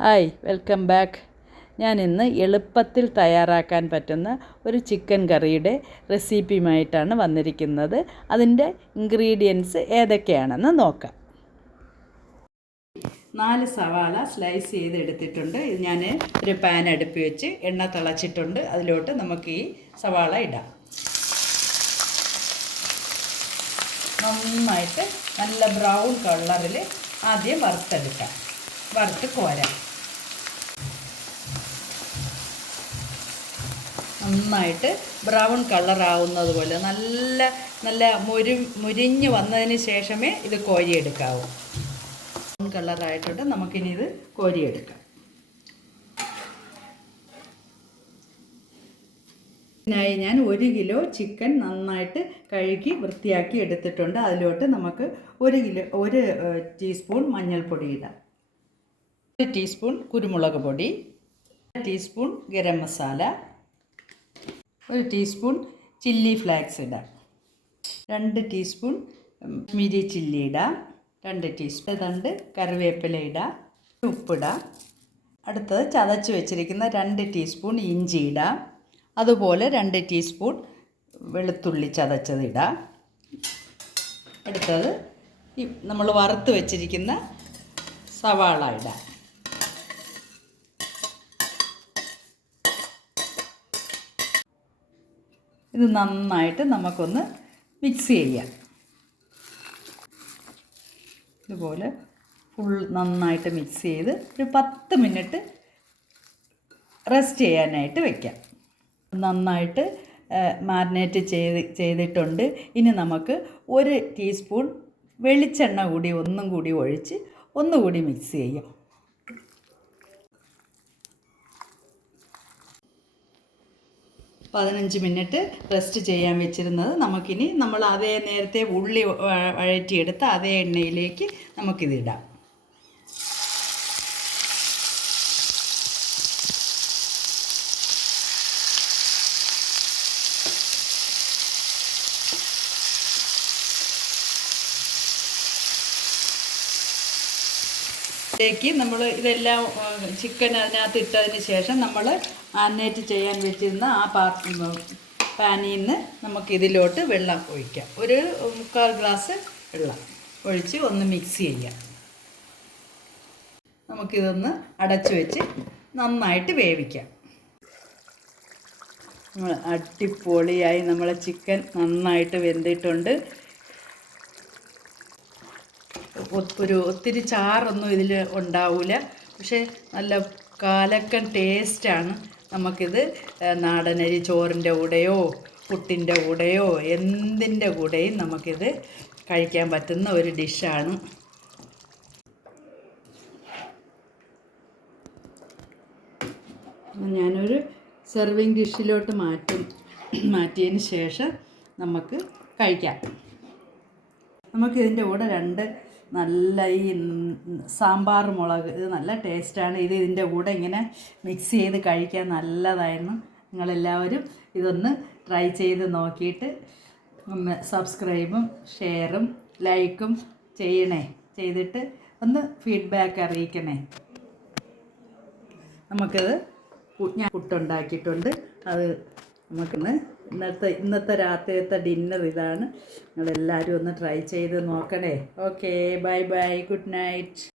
Hi, welcome back. ഞാൻ ഇന്ന് എളുപ്പത്തിൽ തയ്യാറാക്കാൻ പറ്റുന്ന ഒരു ചിക്കൻ കറിയുടെ റെസിപ്പിയുമായിട്ടാണ് വന്നിരിക്കുന്നത്. അതിൻ്റെ ഇൻഗ്രീഡിയൻസ് ഏതൊക്കെയാണെന്ന് നോക്കാം. 4 സവാള സ്ലൈസ് ചെയ്തെടുത്തിട്ടുണ്ട്. ഇത് ഞാൻ ഒരു പാൻ അടുപ്പി വെച്ച് എണ്ണ തിളച്ചിട്ടുണ്ട്. അതിലോട്ട് നമുക്ക് ഈ സവാള ഇടാം. നന്നായിട്ട് നല്ല ബ്രൗൺ കളറിൽ ആദ്യം വറുത്തെടുക്കാം. വറുത്ത് കോരാം. നന്നായിട്ട് ബ്രൗൺ കളറാവുന്നത് പോലെ നല്ല മുരിഞ്ഞ് വന്നതിന് ശേഷമേ ഇത് കോരിയെടുക്കാവൂ. ബ്രൗൺ കളറായിട്ടുണ്ട്. നമുക്കിനി ഇത് കോരിയെടുക്കാം. ഇതിനായി ഞാൻ 1 കിലോ ചിക്കൻ നന്നായിട്ട് കഴുകി വൃത്തിയാക്കി എടുത്തിട്ടുണ്ട്. അതിലോട്ട് നമുക്ക് 1 ടീസ്പൂൺ മഞ്ഞൾപ്പൊടി ഇടാം, 1 ടീസ്പൂൺ കുരുമുളക് പൊടി, 1 teaspoon garam masala, 1 teaspoon chilli flakes ഇടാം, 2 ടീസ്പൂൺ കാശ്മീരി ചില്ലി ഇടാം, 2 ടീസ്പൂൺ കറിവേപ്പില ഇടാം, ഉപ്പിടാം. അടുത്തത് ചതച്ച് വെച്ചിരിക്കുന്ന 2 ടീസ്പൂൺ ഇഞ്ചി ഇടാം. അതുപോലെ 2 ടീസ്പൂൺ വെളുത്തുള്ളി ചതച്ചത് ഇടാം. അടുത്തത് നമ്മൾ വറുത്ത് വെച്ചിരിക്കുന്ന സവാള ഇടാം. ഇത് നന്നായിട്ട് നമുക്കൊന്ന് മിക്സ് ചെയ്യാം. ഇതുപോലെ നന്നായിട്ട് മിക്സ് ചെയ്ത് ഒരു 10 മിനിറ്റ് റെസ്റ്റ് ചെയ്യാനായിട്ട് വയ്ക്കാം. നന്നായിട്ട് മാരിനേറ്റ് ചെയ്തിട്ടുണ്ട്. ഇനി നമുക്ക് 1 ടീസ്പൂൺ വെളിച്ചെണ്ണ കൂടി ഒന്നും കൂടി ഒഴിച്ച് ഒന്നുകൂടി മിക്സ് ചെയ്യാം. പതിനഞ്ച് മിനിറ്റ് റെസ്റ്റ് ചെയ്യാൻ വെച്ചിരുന്നത് നമുക്കിനി അതേ നേരത്തെ ഉള്ളി വഴറ്റിയെടുത്ത് അതേ എണ്ണയിലേക്ക് നമുക്കിതിടാം. നമ്മൾ ഇതെല്ലാം ചിക്കൻ അതിനകത്ത് ഇട്ടതിന് ശേഷം നമ്മൾ മാരിനേറ്റ് ചെയ്യാൻ വെച്ചിരുന്ന ആ പാനിൽ നിന്ന് നമുക്കിതിലോട്ട് വെള്ളം ഒഴിക്കാം. 1/4 ഗ്ലാസ് വെള്ളം ഒഴിച്ച് ഒന്ന് മിക്സ് ചെയ്യാം. നമുക്കിതൊന്ന് അടച്ചു വെച്ച് നന്നായിട്ട് വേവിക്കാം. അടിപൊളിയായി നമ്മളെ ചിക്കൻ നന്നായിട്ട് വെന്തിട്ടുണ്ട്. ഒത്തിരി ചാറൊന്നും ഇതിൽ ഉണ്ടാവില്ല, പക്ഷേ നല്ല കാലക്കൻ ടേസ്റ്റാണ്. നമുക്കിത് നാടനരി ചോറിൻ്റെ കൂടെയോ പുട്ടിൻ്റെ കൂടെയോ എന്തിൻ്റെ കൂടെയും നമുക്കിത് കഴിക്കാൻ പറ്റുന്ന ഒരു ഡിഷാണ്. ഞാനൊരു സെർവിങ് ഡിഷിലോട്ട് മാറ്റിയതിന് ശേഷം നമുക്ക് കഴിക്കാം. നമുക്കിതിൻ്റെ കൂടെ 2 നല്ല ഈ സാമ്പാർ മുളക്, ഇത് നല്ല ടേസ്റ്റാണ്. ഇതിൻ്റെ കൂടെ ഇങ്ങനെ മിക്സ് ചെയ്ത് കഴിക്കാൻ നല്ലതായിരുന്നു. നിങ്ങളെല്ലാവരും ഇതൊന്ന് ട്രൈ ചെയ്ത് നോക്കിയിട്ട് ഒന്ന് സബ്സ്ക്രൈബും ഷെയറും ലൈക്കും ചെയ്തിട്ട് ഒന്ന് ഫീഡ്ബാക്ക് അറിയിക്കണേ. നമുക്കത് ഞാൻ പുട്ടുണ്ടാക്കിയിട്ടുണ്ട്. അത് നമുക്കിന്ന് ഇന്നത്തെ രാത്രിയത്തെ ഡിന്നർ ഇതാണ്. നിങ്ങളെല്ലാവരും ഒന്ന് ട്രൈ ചെയ്ത് നോക്കണേ. Okay, bye bye, good night.